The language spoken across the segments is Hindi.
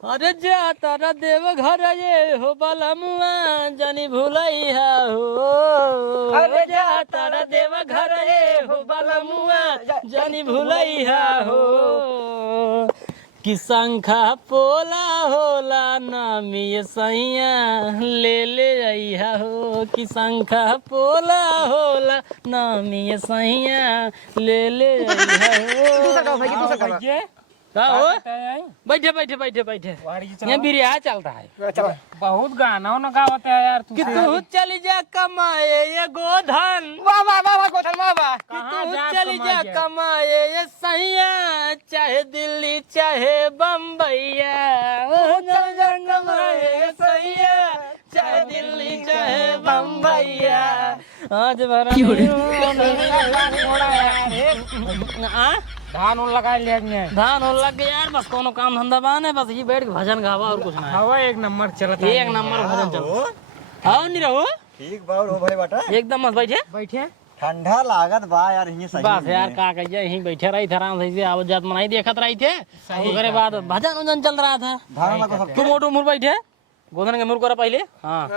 अरे जा तारा देव घर ये हो बलमुआ जानी भूलैया हो। अरे जा तारा देव घर ये हो बलमुआ जानी भूलैया हो। कि शंखा पोला होला नामी सैया ले ले अइहा हो। कि शंखा पोला होला नामी सैया ले ले अइहा हो। का हो? बैठे बैठे बैठे बैठे यहाँ बिरिया चलता है। बहुत गाना ना गावत है यार तू। कि तू चली जा कमाए ये गोधन। वाह वाह वाह वाह गोधन वाह वाह। कि तू चली जा कमाए ये सैया चाहे दिल्ली चाहे बम्बैया। चल जा कमाए ये सैया चाहे दिल्ली चाहे बम्बैया। आज भरा धान उन लगा लिया धान हो लग गया यार। बस कोनो काम धंधा बाने बस ये बैठ के भजन गावा और कुछ ना। हवा एक नंबर चलता है। एक नंबर भजन चल। हाँ नहीं रहो ठीक बा हो भाई बाटा एकदम मस्त बैठे बैठे ठंडा लागत बा यार यहीं सही बस यार का कहिए यहीं बैठे रही थे आराम से आवत जात मनाई देखत रही थे। उसके बाद भजन उजन चल रहा था। धान लगा सबको तुम मोटू मुर बैठे गोधन के मुर करा पहले। हाँ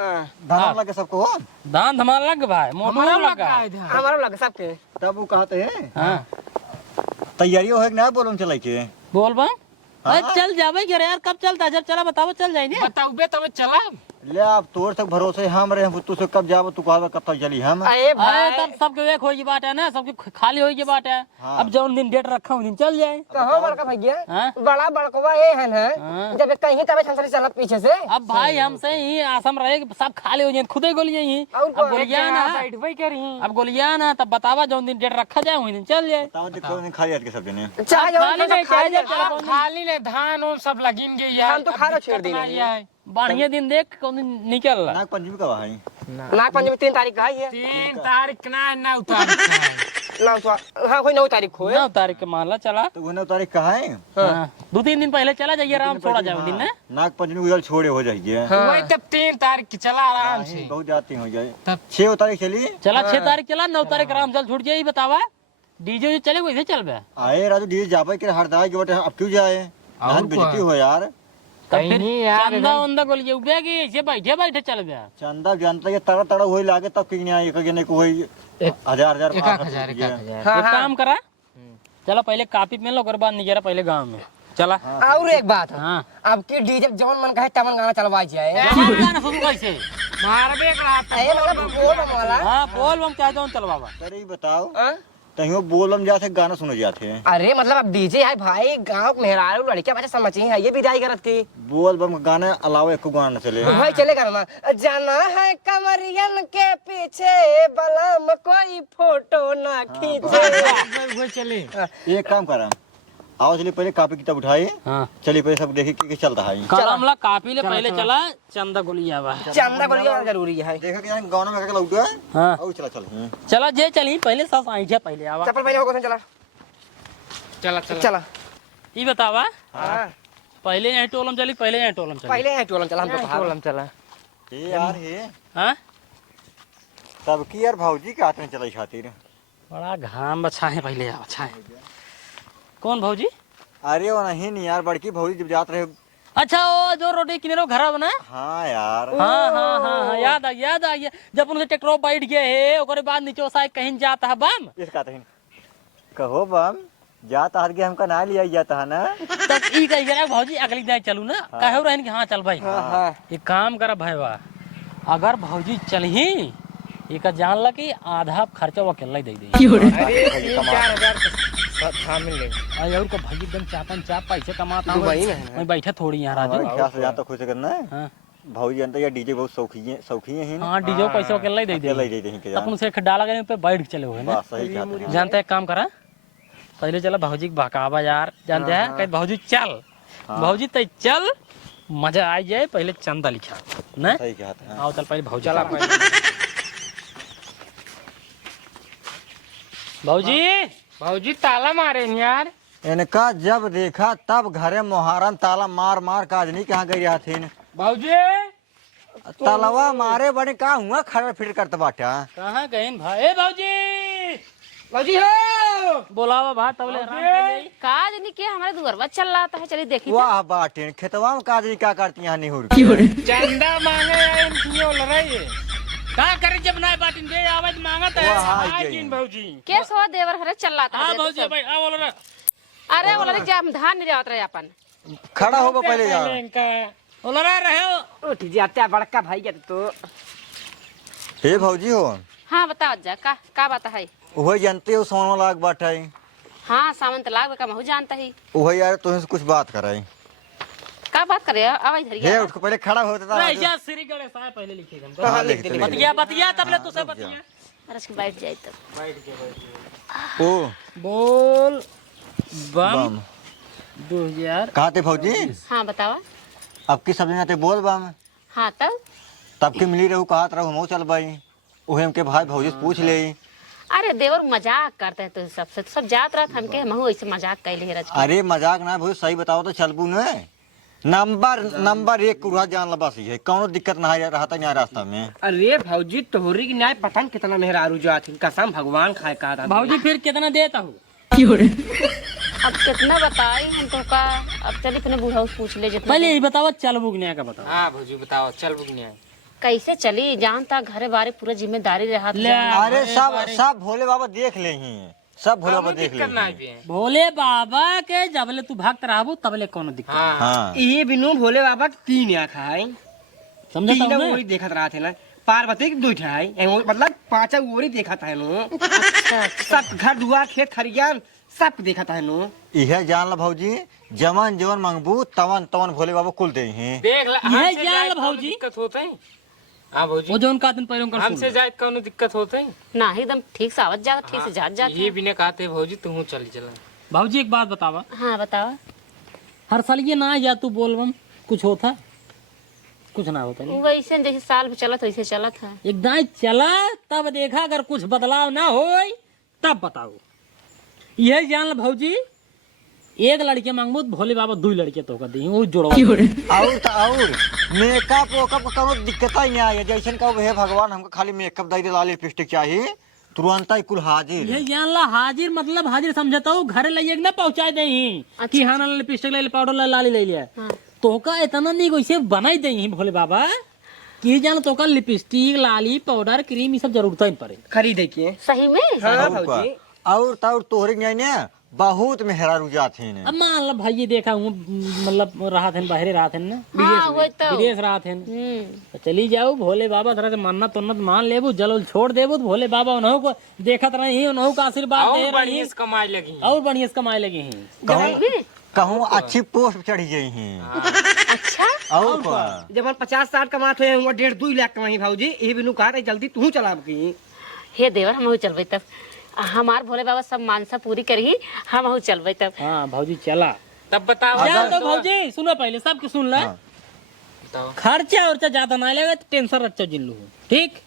धान लगे सबको धान धमाल लग भाई मोटू लगा हमारा लग सबके। तब वो कहते हैं हाँ तैयारी हो ना बोलम चलाई के बोल बा अरे चल जावे क्या यार कब चलता जब चला बताओ चल जाएंगे। बताओ बे तब चला ले आप तोर तक भरोसे हम रहे तू से कब जाब तू कहबा कब तक चली हम अरे भाई तब सबके एक होई की बात है ना सबके खाली होई की बात है। हाँ। अब जौन दिन डेट रखा उस दिन चल जाए। कहो बड़का भैया हाँ? बड़ा बड़कवा ये है ना हाँ। जब कहीं तबे छंसरी चलत पीछे से। अब भाई हमसे ही आसम रहे सब खाली हो जाए खुदे गोली ही। और अब गोलियां ना बैठ भाई करी अब गोलियां ना तब बतावा जौन दिन डेट रखा जाए उस दिन चल जाए। ताव देखो नहीं खाली के सब जने चाहे खाली नहीं चाहे जब चला आप खाली ले धान और सब लगिन गई यार। हम तो खाना छोड़ दी नहीं। बढ़िया दिन देख कौन दिन निकल रहा। नाग पंचमी का भाई नाग पंचमी 3 तारीख का है। 3 तारीख ना उतार ना तो हाँ कोई 9 तारीख को है। 9 तारीख के माला चला तो वो 9 तारीख का है 2-3 दिन पहले चला जाइए आराम छोड़ा जाए दिन में। नाग पंचमी उधर छोड़े हो जाइए वही तब 3 तारीख की चला आराम से। बहुत जाती हो जाए तब 6 तारीख चली चला 6 तारीख चला 9 तारीख आराम चल छूट जाए बतावा डीजे चले वैसे चल बे। आए राजू डी जाबे के हरदाई के बटे अब क्यों जाए नाग बेइज्जती हो यार तब फिर नहीं यार चंदा उंदा गोलियां उबेगी ऐसे बैठे बैठे चल गया। चंदा जानता ये तड़ा तड़ा होई लागे तब कि नहीं एक जने को होई 1000 एक हजार एक काम करा चलो पहले कापी में लो बात नहीं जरा पहले गांव में चला। और एक बात है हाँ अब की डीजे जौन मन कहे तमन गाना चलवा जाए। गाना शुरू कैसे मारबे करा ये मतलब बोल वाला। हाँ बोल हम क्या चल बाबा अरे बताओ हाँ? तहियो बोलम जाते गाना सुने जाते हैं अरे मतलब अब डीजे है भाई गांव के मेहरारू लड़कियां बच्चे समझी है ये विदाई करत की। बोल बम गाना अलावा एको गाना न चले भाई चलेगा ना जाना है कमरियन के पीछे बलम कोई फोटो ना खींचे। चले एक काम करा आओ चलिए पहले कॉपी किताब उठाई हाँ चलिए पहले सब देखिए क्या चल रहा है कलम ला कापी ले पहले चला चंदा गोलियां बा चंदा बोलिए जरूरी है। देखा कि यहाँ गाँव में क्या लौटा है हाँ और चला चल चला जे चली पहले सब आइठे पहले आवा चप्पल पहने होगा चला चला चला। ई बतावा हाँ पहले यहाँ टोलम चली पहले यहाँ टोलम चली पहले है टोलम चला हम तो टोलम चला ये यार है हाँ तब की यार भौजी के हाथ में चलाई खातिर बड़ा घाम बछा है पहले आवा अच्छा है। कौन भौजी? अरे वो नहीं यार बड़की भौजी जब जात रहे अच्छा वो जो रोटी किनेरो घर बना। हाँ यार हाँ हाँ हाँ हाँ याद आ गया जब उनसे ट्रैक्टर बैठ गए है ओकरे बाद नीचे साइड कहीं जाता है बम इसका तो कहो बम जाता हर के हमका ना लिया जाता है ना तब ई कह गया भौजी अगली दिन चलू ना कहो रहन कि हाँ चल भाई एक काम करा भाईवा अगर भौजी चल ही एक जान ला कि आधा खर्चा वो अकेला ही दे दे। अरे 4,000 शामिल ले अरे और को भाई एकदम चापन चाप पैसे कमाता हूँ मैं बैठा थोड़ी यहाँ राजू क्या से जाता खुश करना है हाँ भौजी जानता है डीजे बहुत शौकी है ना हाँ डीजे पैसे अकेला ही दे दे अकेला ही दे देंगे अपन उसे डाला गए पे बैठ के चले हुए ना बस सही कहते हैं जानते हैं काम करा पहले चला भौजी के बहकावा यार जानते हैं कहीं भौजी चल भौजी तय चल मजा आ जाए पहले चंदा लिखा ना सही कहते हैं आओ चल पहले भौजी चला भौजी भौजी ताला मारे न यार। इनका जब देखा तब घरे मोहरन ताला मार मार काजनी कहाँ गई थी भौजी तलवा मारे बड़े कहा हुआ खड़ा फिर करते बाटा कहाँ गए भाई भौजी भौजी हो बोलावा भात तबले काज नहीं किया हमारे दुअरवा चल रहा था, चलिए देखी वाह बाटे खेतवा में काजी क्या करती हैं निहुर चंदा मांगे आए क्यों लड़ाई का करे जब ना बाटिन दे आवाज मांगत है। वाह जिन भौजी के सो देवर हरे चल रहा था। हां भौजी भाई आ बोलो रे। अरे बोला रे जब धान नहीं रहत रहे अपन खड़ा होगा पहले जा बोलो रे रहे हो उठ जाता बड़का भाई है तो हे भौजी हो हाँ बताओ जा का बात है। वही जानते हो सोना लाग बाटे हाँ सावन तलाक का महू जानता ही वही यार तुमसे कुछ बात कराई का बात करे आवाज धरी हे उसको पहले खड़ा होता था ऐसा श्री गणेश साहब पहले लिखेगा हमको। हाँ लिख दे बतिया बतिया तबले तू से बतिया अरे इसके बैठ जाए तब ओ बोल बम बम 2000 कहाँ थे भौजी हाँ बतावा अब की सब्जी आते बोल बम हाँ तब के मिली रहू कहा रहू हम चल भाई उहे हमके भाई भौजी से पूछ ले अरे देवर मजाक करते हैं तो सबसे तो सब जात रहा हमके हमहू ऐसे मजाक कैले रज अरे मजाक ना भौजी सही बताओ तो चलबू न नंबर 1 कुरहा जान ला बस ये कौनो दिक्कत ना है रहता नहीं रास्ता में अरे भौजी तोहरी की न्याय पता नहीं कितना मेहरारू जात है कसम भगवान खाए कहा था भौजी फिर कितना देता हूँ अब कितना बताई हम तो का अब चल इतने बूढ़ा से पूछ ले जितना पहले यही बताओ चल बुगनिया का बताओ। हाँ भौजी बताओ चल बुकनिया कैसे चली जहाँ तक घरे बारे पूरा जिम्मेदारी रहा ले अरे सब भोले बाबा देख ले ही सब भोले बाबा देख ले करना है भोले बाबा के जबले तू भक्त रहबू तबले कोनो दिक्कत हाँ हाँ ये बिनु भोले बाबा के 3 आँखा है समझता तीन हूँ वही देखत रहा थे ना पार्वती के 2 है मतलब 5 वही देखा था नो सब घर दुआर खेत खरियान सब देखा था नो यह जान ला भौजी जवन जवन मांगबू तवन तवन भोले बाबा कुल दे हैं देख ला यह हमसे जान जायद भौजी। कौनो दिक्कत होता है। हाँ भौजी वो जो उनका दिन पहले उनका हमसे जायद कौनो दिक्कत होता है। ना ही एकदम ठीक से आवत जाता ठीक से जात जात ये भी ने कहते भौजी तू चली चला भाजी एक बात बतावा हाँ बतावा हर साल ये ना या तू बोलबम कुछ होता कुछ ना होता नहीं वैसे जैसे साल में चलत वैसे चलत है एक दाई चला तब देखा अगर कुछ बदलाव ना हो तब बताओ यह जान ला भौजी एक लड़के मांगबू तो भोले बाबा 2 लड़के तो दी वो जोड़वा और मेकअप वेकअप का कोनो दिक्कत ही नहीं आई जैसन कहो हे भगवान हमको खाली मेकअप दे दे लाल लिपस्टिक चाहिए तुरंत ही कुल हाजिर यह जान ला हाजिर मतलब हाजिर समझता हूँ घर ले ना पहुँचा दे कि हाँ ना लिपस्टिक ले पाउडर ला लाली ले लिया तो का इतना नहीं वैसे बनाई दे भोले बाबा कि जान तो का लिपस्टिक लाली पाउडर क्रीम ये सब जरूरत ही पड़े खरीदे के सही में हाँ भौजी और तौर तोहरे नहीं ने बहुत मेहरारू जात हैं अब मान लो भाई ये देखा हूँ मतलब रहा थे बाहरे रहा थे ना हाँ वही तो विदेश रहा थे तो चली जाओ भोले बाबा तरह से मानना तो मान लेबू जल उल छोड़ देबू तो भोले बाबा उन्हों को देखत रही उन्हों का आशीर्वाद दे और रही बढ़िया से कमाई लगी और बढ़िया से कमाए लगी हैं कहूँ अच्छी पोस्ट चढ़ी गई हैं अच्छा और क्या जब हम 50-60 कमाते हैं 1.5-2 लाख कमाई भौजी ये बिनु कहा रहे जल्दी तू चला की हे देवर हम चलबे तब हमार भोले बाबा सब मानसा पूरी करी हम चलबे तब हाँ भाजी चला तब बताओ जान तो भाजी सुनो पहले सबके सुन ले बताओ खर्चा उर्चा ज्यादा ना लगेगा तो टेंशन अच्छा जिन लो ठीक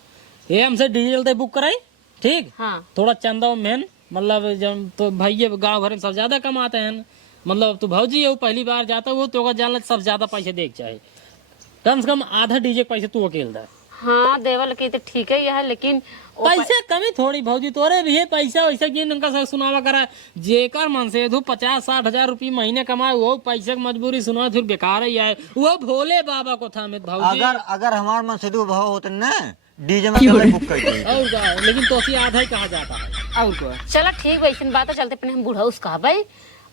ये हमसे डीजल दे बुक कराई ठीक हाँ थोड़ा चंदा मेन मतलब जब तो भैया गाँव घर में सब ज्यादा कमाते हैं मतलब तू भौजी है वो पहली बार जाता वो तो जान सब ज्यादा पैसे देख चाहे कम से कम आधा डीजे पैसे तू अकेले दे हाँ देवर के तो ठीक है यह लेकिन पैसे कमी थोड़ी भौजी तोरे भी है पैसा वैसा की उनका सब सुनावा करा जेकर मन से 50-60 हजार रुपये महीने कमाए वो पैसे की मजबूरी सुना फिर बेकार ही आए वो भोले बाबा को था भौजी अगर हमार मन से दो भाव होते ना डीजे में कभी बुक कर दी और क्या लेकिन तो आधा ही कहा जाता है और को चला ठीक वैसे बात चलते अपने हम बूढ़ा उस कहा भाई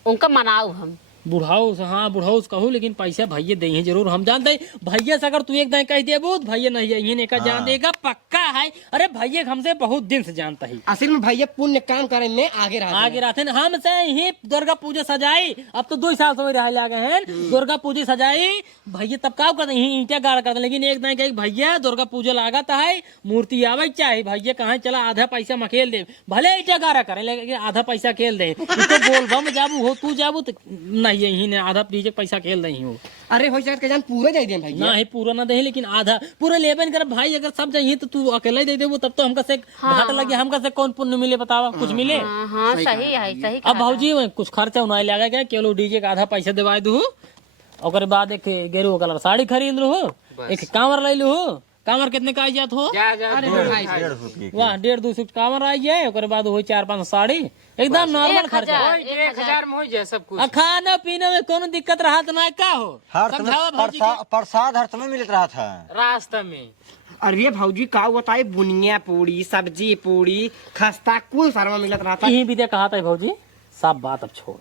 उनका मनाऊ हम बुढ़ाऊ से हाँ बुढ़ाऊ से कहूँ लेकिन पैसा भैया दे हैं जरूर हम जानते हैं भैया से अगर तू एक दिन कह दे बहुत भैया नहीं जाइए का जान देगा पक्का है अरे भैया हमसे बहुत दिन से जानता है असल में भैया पुण्य काम करे में आगे रहा आगे रहते हैं हमसे ही दुर्गा पूजा सजाई अब तो 2 साल से रह लगे हैं दुर्गा पूजा सजाई भैया तब का करते हैं ईंटा गाड़ करते लेकिन एक दिन कही भैया दुर्गा पूजा लागत है मूर्ति आवे चाहे भैया कहाँ चला आधा पैसा मखेल दे भले ईंटा गाड़ा करे लेकिन आधा पैसा खेल दे तो बोल बम जाबू हो तू जाबू तो नहीं यही ने आधा डीजे पैसा खेल रही हूँ अरे हो जाए जान पूरा दे दे भैया ना ही पूरा ना दे लेकिन आधा पूरा लेबन कर भाई अगर सब जाइए तो तू अकेले दे वो तब तो हमका से घाट लगे हमका से कौन पुण्य मिले बतावा कुछ मिले हाँ हाँ सही है सही अब भाजी कुछ खर्चा उन्हें लगा क्या केवल डीजे का आधा पैसा दिवा दू और बाद एक गेरू कलर साड़ी खरीद लू एक कांवर ले लू कांवर कितने का आई जात हो जा जा अरे 150 रुपये वाह 150-200 कांवर आई जाए और बाद वही 4-5 साड़ी एकदम नॉर्मल खर्चा। 1,000 में हो जाए सब कुछ। आ खाना पीने में कोनो दिक्कत रहा तो ना का हो? हर समझावा भौजी के। प्रसाद हर समय मिलत रहा था। रास्ता में अरे भौजी का बताए, बुनिया पूरी, सब्जी पूरी, खस्ता कुल सारा मिलत रहा था। यही भी दे कहा था भौजी, सब बात अब छोड़,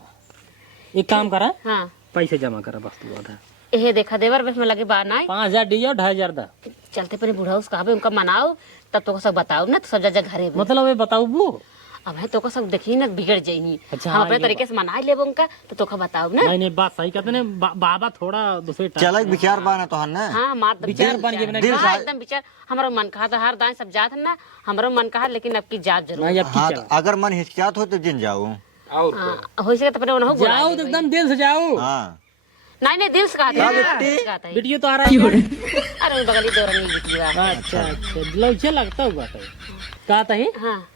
एक काम करा, हाँ पैसे जमा करा बस तू आधा। ये देखा देवर बस में लगे बार ना 5,000 दिया, 2,500 दा। चलते पर बूढ़ा उसका उनका मनाओ, तब तो सब बताओ ना, तो सब जा घरे में। मतलब ये बताऊ वो अब है तो सब देखी ना बिगड़ जाई। अच्छा, हम अपने ये तरीके से मना ले उनका, तो का बताओ ना। नहीं नहीं बात सही कहते ने बाबा थोड़ा दूसरे चल एक विचार बा ना तोहन ना। हाँ मार विचार बन गए बना। दिल हाँ से- एकदम विचार हमारा मन कहा था, हर दाएं सब जात है ना, हमारा मन कहा, लेकिन अब की जात जरूर। नहीं अब हाँ की तो चला अगर मन हिचकिचात हो तो जिन जाओ। और क्या? हाँ, हो सके तो अपने उन्होंने बुला जाओ ले तो भाई। एकदम दिल से जाओ। हाँ नहीं दिल से कहा क्या था, बेटी? दिल से कहा था। वीडियो तो आ रहा है। अरे बगली दो रंगी बिटी बा। अच्छा अच्छा लौचे लगता हुआ तो कहा था ही। हाँ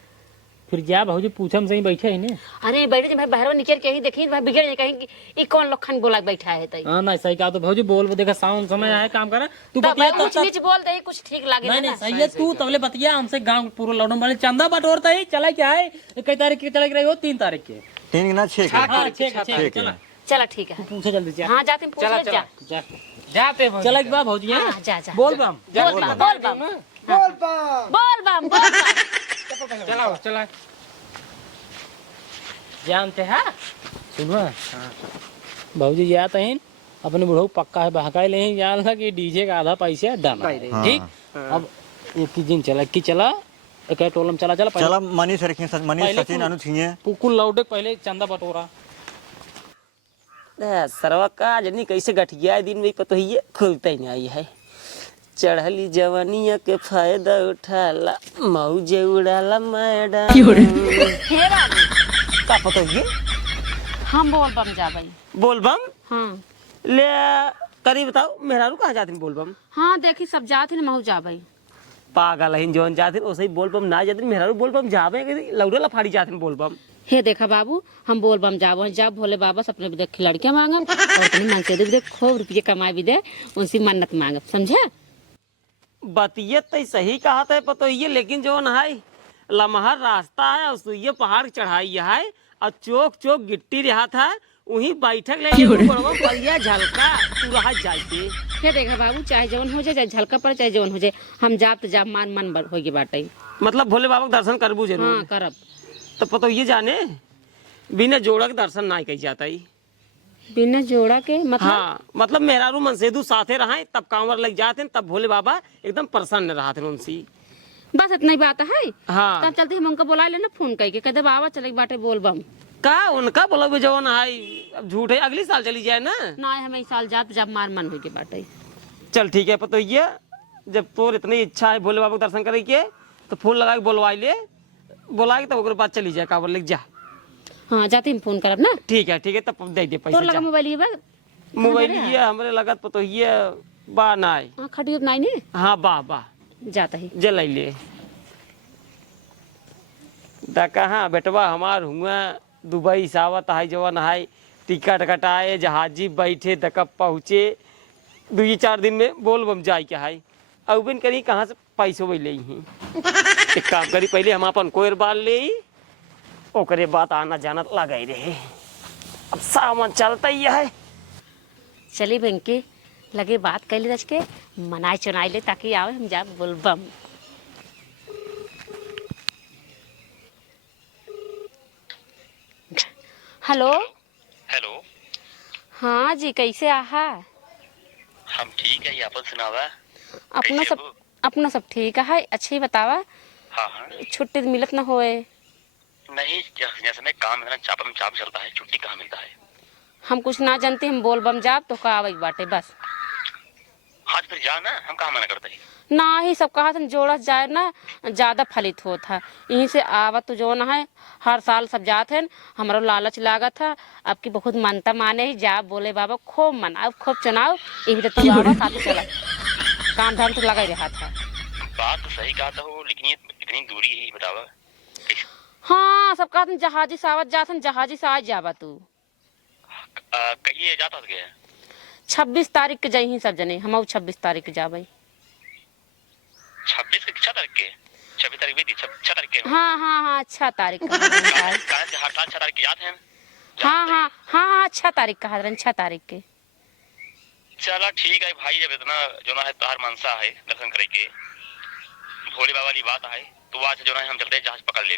फिर जा भौजी पूछम से ही बैठे ही ने। अरे बैठे जब बाहर निकल के ही देखी भाई बिगड़ जाए, कहीं ये कौन लोग खन बोला के बैठा है तई। हां नहीं सही कहा तो भौजी बोल वो देखा साउंड समय आए काम करा तू तब बतिया कुछ नीच बोल दे, कुछ ठीक लागे नहीं ना। नहीं सही है तू तबले बतिया हमसे गांव पूरा लौडन वाले चंदा बटोरता ही चला क्या है कई तारीख के चला रही हो 3 तारीख के 3 ना 6 के। हां ठीक है ठीक चला है। चला ठीक है। पूछे जल्दी जा हाँ जाते हैं, पूछ चला ले, जा चला जा जाते भौजी। चला एक बार भौजी हैं? हाँ, जा, जा, बोल बम बोल बम बोल बम बोल बम बोल बम। चलाओ चला। जानते हैं सुनो भौजी जाते हैं अपने बुढ़ऊ पक्का है बहकाई ले जान ला कि डीजे का आधा पैसे डाला हाँ। ठीक। अब एक ही दिन चला कि चला एक टोलम चला चला चला मनीष रखिए मनीष पहले सचिन कुल- अनु थिए। कुकुल लौटे पहले चंदा बटोरा सरवा का जनी कैसे गठ गया दिन में पतो ही खुलते नहीं आई है। चढ़ली जवानिया के फायदा उठाला मौजे उड़ाला मैडम। हे बाबू का पतो ही हम बोल बम जा भाई। बोलबम हाँ ले करी बताओ मेहरारू कहाँ जाती बोलबम। हाँ देखी सब जात है ना महू जा भाई। पागल है जौन जाते वैसे ही बोलबम ना जाते मेहरारू बोलबम जावे लौडे लफाड़ी जाते बोलबम। हे देखा बाबू हम बोल बम जाबो जा भोले बाबा से अपने भी देख लड़कियां मांगब और अपनी मन से भी देख खूब रुपये कमाए भी दे, उनसे मन्नत मांगब, समझे। बतियत तो सही कहा था पतो ये, लेकिन जो है लमहर रास्ता है और ये पहाड़ चढ़ाई है और चौक चौक गिट्टी रहा था वही बैठक ले बढ़िया झलका तू रहा जाते। हे देखा बाबू चाहे जवन हो जाए, चाहे झलका पड़े चाहे जवन हो जाए, हम जाब तो जाब मान मन हो गए बाटे। मतलब भोले बाबा के दर्शन करबू जरूर। हाँ करब। तो पतो ये जाने बिना जोड़ा के दर्शन ना कही जाता ही। बिना जोड़ा के मतलब। हाँ मतलब मेहरारू मनसेदू साथे रहा तब कांवर लग जाते तब भोले बाबा एकदम प्रसन्न रहते उनसी। बस इतना ही बात है। हाँ तब चलते हम उनका बुला लेना फोन करके, कहते बाबा चले बाटे बोल बम। का उनका बोला जवन है अब झूठ है अगली साल चली जाए ना। ना हम इस साल जाब जब मार मन हो गए बाटे। चल ठीक है पतो ये जब तोर इतनी इच्छा है भोले बाबा के दर्शन करे के तो फोन लगा के बोलवाई ले, बोला के तब ओकरे बाद चली जाए कांवर लेके जा। हाँ जाते हम फोन करब ना। ठीक है तब दे दे तोर पैसा लगा जा। मोबाइल ये बा। मोबाइल ये हमरे लगत पतो ये बा ना है। हाँ खड़ी नहीं ने हाँ बा जाता ही। जलाई ले दा कहाँ बेटवा हमार हुआ दुबई सावत है जवन है टिकट कटाए जहाजी बैठे तक पहुँचे 2-4 दिन में बोल बम जाए क्या है अब बिन करी कहाँ से पैसों ले ही। एक काम करी पहले हम अपन कोयर बाल ले ओकरे बात आना जाना लगा ही रहे। अब सामान चलता ही है। चली बहन लगे बात कर ली रच के मनाए चुनाई ले ताकि आवे हम जा बोल बम। Hello hello. हाँ जी कैसे आहा। हम ठीक है, ये अपन सुनावा। अपना कैसे सब हो? अपना सब ठीक है, अच्छे ही बतावा। हाँ हाँ। छुट्टी तो मिलत न होए। नहीं जैसे में काम है ना, चापा में चाप चलता है, छुट्टी कहाँ मिलता है। हम कुछ ना जानते, हम बोल बम जाब तो का आवे बाटे बस। आज फिर जा ना, हम कहाँ मना करते हैं। ना ही सब कहा था जोड़ा जाए ना ज्यादा फलित होता है, यहीं से आवत तो जो ना है हर साल सब जाते हैं। हमारा लालच लागा था अब की बहुत मानता माने ही जा बोले बाबा खूब मनाओ खूब चुनाव, यही तो तू आवा साथ चला। काम धाम तो लगा ही रहा था। बात तो सही कहा था हो, लेकिन ये इतनी दूरी है, बतावा कैसे? हाँ सब कहा जहाजी से आवत जात जहाजी से आज जावा तू। कहिए जाता हो गया 26 तारीख के जही सब जने हम 26 तारीख के जाबई। 26 के 6 तारीख के 26 तारीख भी थी 6 तारीख के हाँ हाँ हाँ 6 तारीख का हजरन शायद। कारण से हर साल 6 तारीख की याद है हाँ हाँ हाँ हाँ 6 तारीख का हजरन 6 तारीख के। चला ठीक है भाई, जब इतना जो ना है तोहार मनसा है दर्शन करे के भोले बाबा वाली बात है तो आज जो ना हम चलते जहाज पकड़ ले,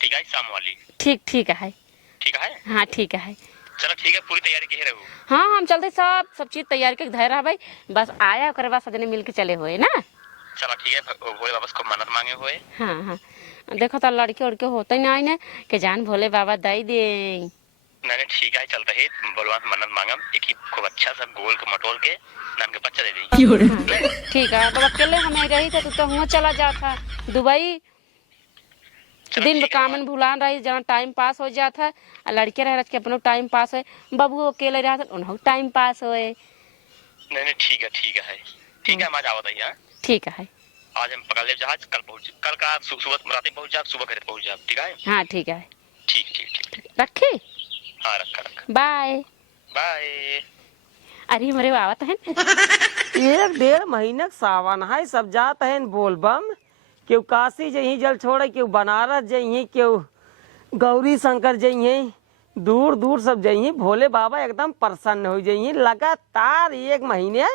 ठीक है शाम वाली। ठीक है। ठीक है हाँ ठीक है। चलो ठीक है, पूरी तैयारी की रहू। हाँ हम चलते सब चीज तैयार के धैर्य भाई, बस आया ओकर बाद सजने मिल के चले हुए ना। चलो ठीक है, भोले बाबा को मन्नत मांगे हुए। हाँ हाँ देखो तो लड़के उड़के होते नहीं ना कि जान भोले बाबा दे दे। नहीं ठीक है, चलते है भगवान से मन्नत मांगम, एक ही खूब अच्छा सा गोल के मटोल के नाम के बच्चा दे दी। ठीक है तो अकेले हमें रही थे तो हुआ चला जाता दुबई, दिन कामन भुलान रही जहाँ टाइम पास हो जाता और लड़के रह के अपना टाइम पास हो, बबू अकेले रहा था उन्होंने टाइम पास होए। नहीं ठीक है हम आज आवत है। ठीक है आज हम पकड़ ले जहाज, कल का सुबह रात में पहुंच जाए, सुबह घर पहुंच जाए, ठीक है। हाँ ठीक है ठीक रखे। हाँ रखा बाय बाय। अरे हमारे आवत है 1-1.5 महीना सावन है, सब जात है बोलबम, केहू काशी जही जल छोड़े, केहू बनारस जही, केहू गौरी शंकर जही, दूर दूर सब जही। भोले बाबा एकदम प्रसन्न हो जही। लगातार 1 महीने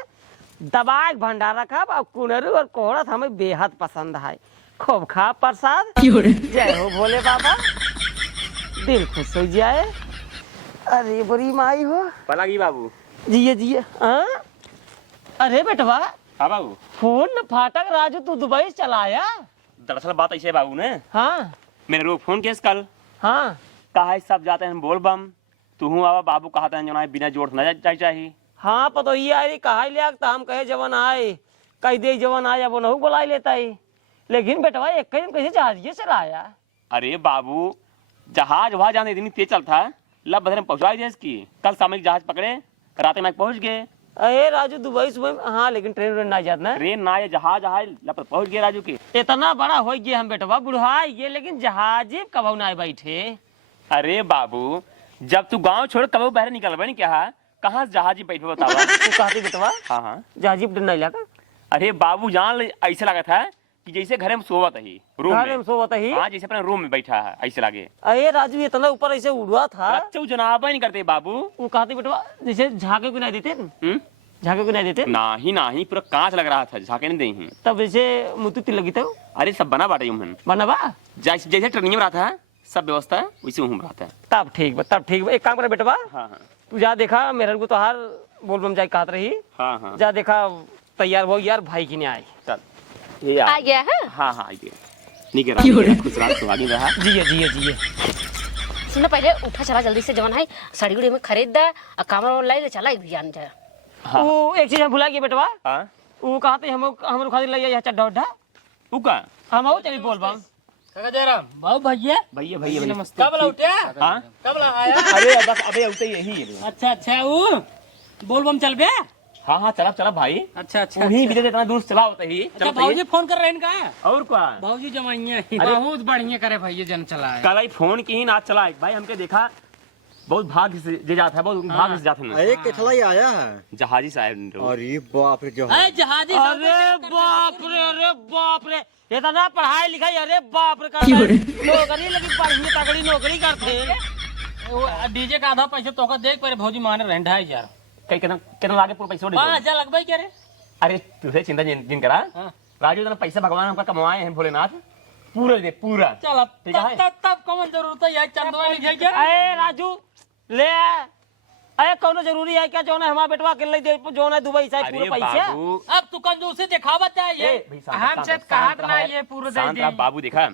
दबाए भंडारा खा और कुनरू और कोहरत हमें बेहद पसंद है। खूब खा प्रसाद। जय हो भोले बाबा, दिल खुश हो जाए। अरे बड़ी माई हो भला की बाबू। जिये हाँ। अरे बेटवा हाँ बाबू। फोन न फाटक राजू तू दुबई चलाया। दरअसल बात ऐसे है बाबू ने, हाँ मेरे रोज फोन किया कल, हाँ कहा है सब जाते हैं बोल बम, तू हूँ बाबा बाबू कहा था जो ना बिना जोड़ न जाए चाहिए। हाँ पतो ये आई कहा लिया तो हम कहे जवन आए, कह दे जवन आया वो नहीं बुला लेता है। लेकिन बेटवा एक कैसे जहाज चलाया। अरे बाबू जहाज वहां जाने इतनी तेज चलता लब बधर में पहुंचा दिया इसकी। कल सामने जहाज पकड़े, रात में पहुंच गए। अरे राजू दुबई सुबह हाँ, लेकिन ट्रेन ना जात ना, ट्रेन ना है जहाज है, लब पहुंच गए राजू के। इतना बड़ा हो गया हम बेटवा, बुढ़ा ये लेकिन जहाज कब ना बैठे। अरे बाबू जब तू गांव छोड़ कब बाहर निकल नहीं क्या, कहाँ जहाज बैठे बतावा। तू कहती बेटवा हाँ जहाज नहीं लगा। अरे बाबू जान ऐसे लगा था कि जैसे घर में सोवत है रूम घर में सोवत ही। हाँ जैसे अपने रूम में बैठा है ऐसे लगे। अरे राजू इतना ऊपर ऐसे उड़वा था, अच्छा जनाब नहीं करते बाबू। वो कहते बेटवा जैसे झाके को नहीं देते, झाके को नहीं देते नहीं पूरा कांच लग रहा था, झाके नहीं दी। तब जैसे मुतुती लगी तो अरे सब बना बाटे यूं बनवा जैसे ट्रेनिंग में रहा था सब व्यवस्था वैसे वहीं रहा था। तब ठीक बा एक काम करे बेटवा, हाँ तू जा देखा मेरे को तो हार बोल बम जाए कहत रही। हाँ जा देखा तैयार हो यार, भाई की नहीं आई। चल ये आ गया है। हाँ ये नहीं कह रहा कुछ रात सुहागी रहा। जिये सुनो पहले उठा चला जल्दी से जवन है साड़ी उड़ी में खरीद दा और कामर लाई ले चला जान जा। हाँ। वो एक चीज हम भुला गए बेटवा, हाँ वो कहते हम खातिर ले यहाँ चड्ढा उड्ढा तू का हम आओ चली बोल बम। काका जयराम बाबू भैया भैया नमस्ते। कब लौटे? हाँ कब आया? अरे बस अबे उते यही है। अच्छा वो बोल बम चल बे। हाँ चला भाई। अच्छा वही भी इतना दूर चला होता ही। अच्छा भाजी फोन कर रहे हैं इनका। और क्या भाजी जमाइए बहुत बढ़िया करे भैया जन चला है। कल ही फोन की ही नाच चला भाई, हमके देखा बहुत भाग्य से जे जाता है, बहुत भाग्य से जाता है। एक केथला ही आया है। जहाजी साहब। अरे बाप रे जहाजी। अरे बाप रे इतना पढ़ाई लिखाई, अरे बाप रे नौकरी लगी बढ़िया तगड़ी नौकरी करते। डीजे का आधा पैसे तो देख पर भौजी माने रहे 2500। कितना लागे पूरा पैसा 5000 लगवाई क्या रे? अरे तुझे चिंता जिन करा राजू, इतना पैसा भगवान हमका कमाए हैं भोलेनाथ, पूरा दे पूरा। चल ठीक है। तब कौन जरूरत है यार, चंदवा लिखे क्या? अरे राजू ले अरे कौनो जरूरी है क्या, जो है हमारा बेटवा अकेले दे जो है दुबई से पूरे पैसे। अब तू कंजूसी दिखावा चाहिए। हमसे कहा ना ये पूरा दे दे। बाबू देखा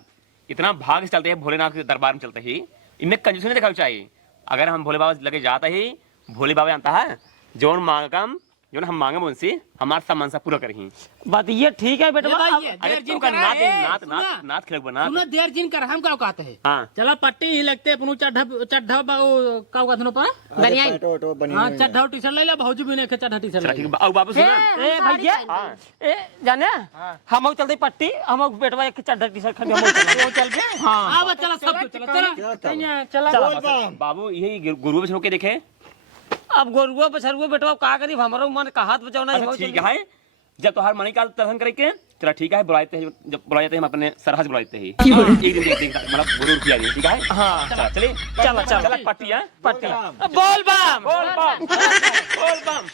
इतना भाग से चलते हैं भोलेनाथ के दरबार में चलते ही, इनमें कंजूसी नहीं दिखानी चाहिए। अगर हम भोले बाबा लगे जाता ही, भोले बाबा जानता है जोन मांगम जो हम मांगे उनसे हमारा सब मनसा पूरा करही। बात ये ठीक है बेटवा। अरे तू का नाथ खिलक बना सुना देर जिन कर हम का कहते हैं। हाँ चला पट्टी ही लगते अपनु चढ़ा का कहत न पर बढ़िया हां चढ़ा टी-शर्ट ले ले भौजी भी ने के चढ़ा टी-शर्ट ठीक है। बाबू सुना ए भैया ए जाने हम चलते पट्टी, हम बेटवा एक चड्ढा टी-शर्ट खरीद हम चल पे। हां अब चला सब चला बाबू यही गुरु बच्चों के देखे। अब गोरुआ बछरुआ बेटवा का करी, हमारो मन का हाथ बचाओ ना। ठीक है, जब तोहार मनी का दर्शन करे के चला ठीक है, बुलाते हैं, जब बुलाते हैं हम अपने सरहद बुलाते हैं एक दिन मतलब गुरु किया दिन, ठीक है। हाँ चला चलिए, चला चला चला पट्टी है पट्टी बोल बम बोल बम बोल बम।